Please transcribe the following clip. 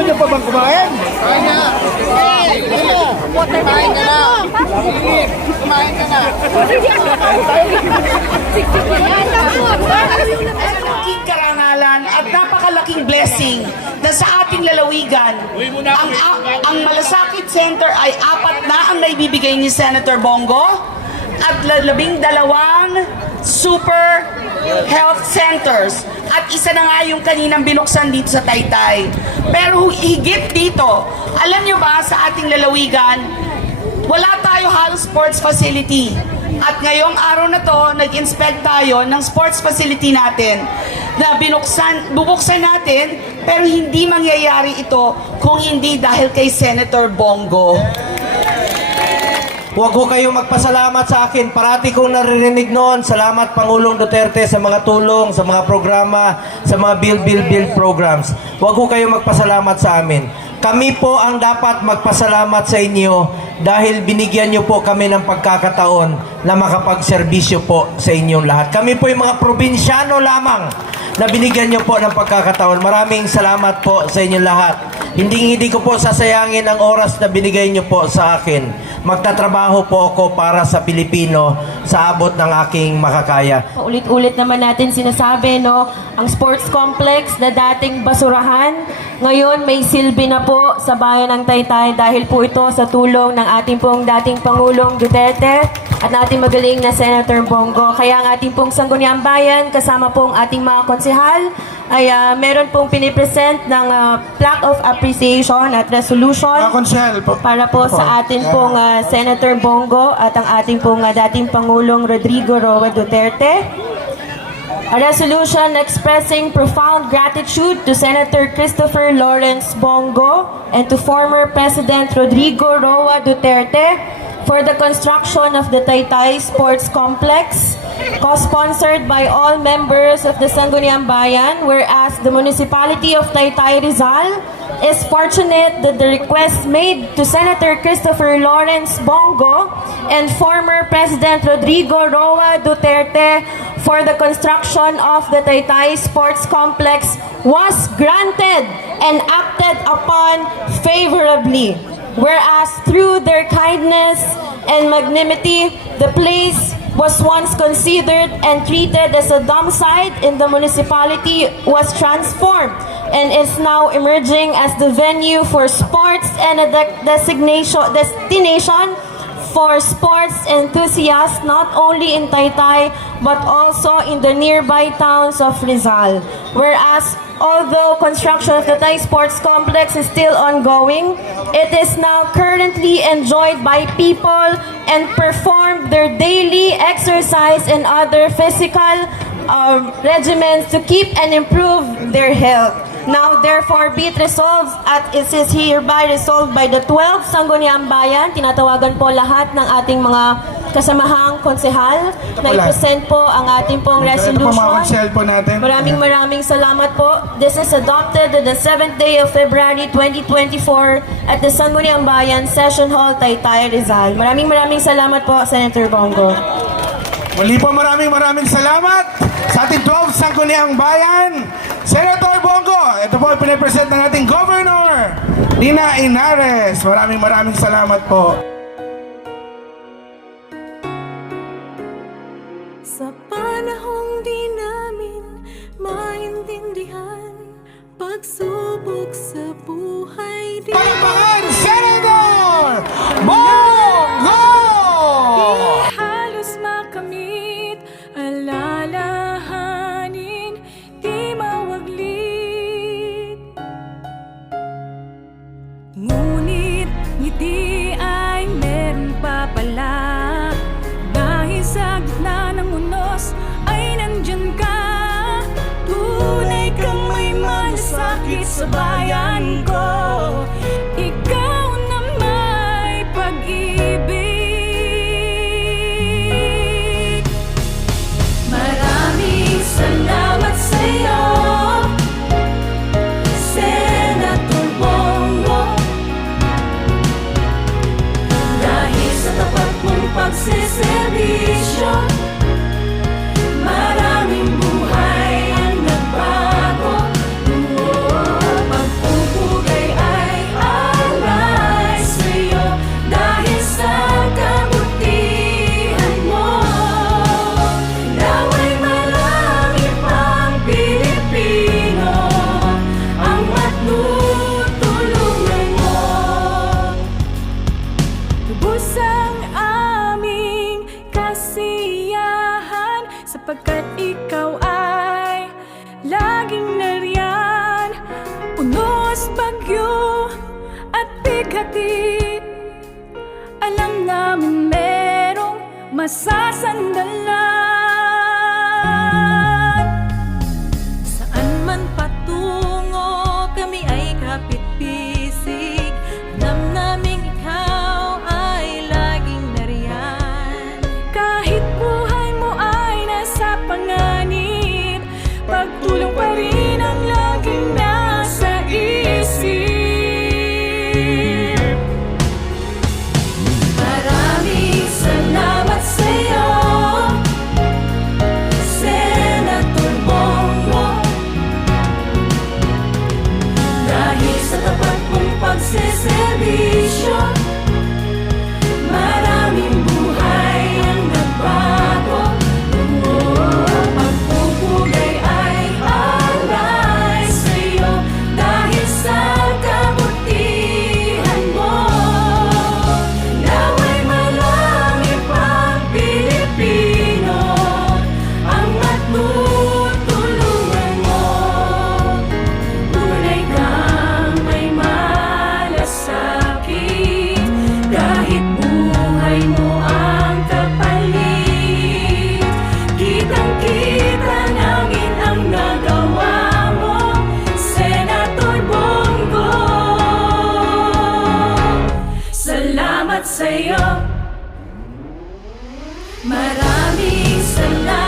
Ayaw niyo pa bang kumain? Kumain na. Kumain na. Kumain ka na. Napakalaking karanalan at napakalaking blessing na sa ating lalawigan, ang, ang Malasakit Center ay apat na ang naibibigay ni Senator Bongo at labing dalawang super health centers at isa na nga yung kaninang binuksan dito sa Taytay. Pero higit dito, alam nyo ba sa ating lalawigan, wala tayo halos sports facility. At ngayong araw na to, nag-inspect tayo ng sports facility natin na binuksan, bubuksan natin, pero hindi mangyayari ito kung hindi dahil kay Senator Bongo. Huwag ko kayong magpasalamat sa akin. Parati kong naririnig noon. Salamat Pangulong Duterte sa mga tulong, sa mga programa, sa mga build, build, build programs. Huwag ko kayong magpasalamat sa amin. Kami po ang dapat magpasalamat sa inyo dahil binigyan niyo po kami ng pagkakataon na makapagserbisyo po sa inyong lahat. Kami po yung mga probinsyano lamang na binigyan niyo po ng pagkakataon. Maraming salamat po sa inyong lahat. Hindi hindi ko po sasayangin ang oras na binigay niyo po sa akin. Magtatrabaho po ako para sa Pilipino sa abot ng aking makakaya. Ulit-ulit naman natin sinasabi, no, ang sports complex na dating basurahan, ngayon may silbi na po sa bayan ng Taytay dahil po ito sa tulong ng ating pong dating Pangulong Duterte at ating magaling na Senator Bongo. Kaya ang ating pong Sangguniang Bayan, kasama pong ating mga konsehal, ay ah, meron pong pinipresent ng ah, plaque of appreciation at resolution Mga konsehal po. para po sa atin pong ah, Senator Bongo at ang ating pong ah, dating Pangulong Rodrigo Roa Duterte. A resolution expressing profound gratitude to Senator Christopher Lawrence Bongo and to former President Rodrigo Roa Duterte for the construction of the Taytay Sports Complex, co-sponsored by all members of the Sangguniang Bayan, whereas the municipality of Taytay Rizal is fortunate that the request made to Senator Christopher Lawrence Bongo and former President Rodrigo Roa Duterte for the construction of the Taytay Sports Complex was granted and acted upon favorably. Whereas through their kindness and magnanimity, the place was once considered and treated as a dump site in the municipality was transformed and is now emerging as the venue for sports and a de- designation destination for sports enthusiasts not only in Taytay but also in the nearby towns of Rizal. Whereas although construction of the Thai Sports Complex is still ongoing, it is now currently enjoyed by people and perform their daily exercise and other physical um, regimens to keep and improve their health. Now, therefore, be it resolved at it is hereby resolved by the 12 Sangguniang Bayan. Tinatawagan po lahat ng ating mga kasamahang konsehal na i-present po ang ating pong Ito po mga resolution. konsehal po natin. Maraming maraming salamat po. This is adopted on the 7th day of February 2024 at the Sangguniang Bayan Session Hall, Taytay, Rizal. Maraming maraming salamat po, Senator Bongo. Muli po maraming maraming salamat sa ating 12 Sangguniang Bayan. Senator Bongo, ito po ay pinipresent ng ating Governor, Nina Inares. Maraming maraming salamat po. Sa panahong di namin maintindihan Pagsubok sa buhay di Palakpakan, sa bayan hatid Alam namin merong masasandalan sapat mong pagsiservisyo Marami sa'yo. Maraming salamat.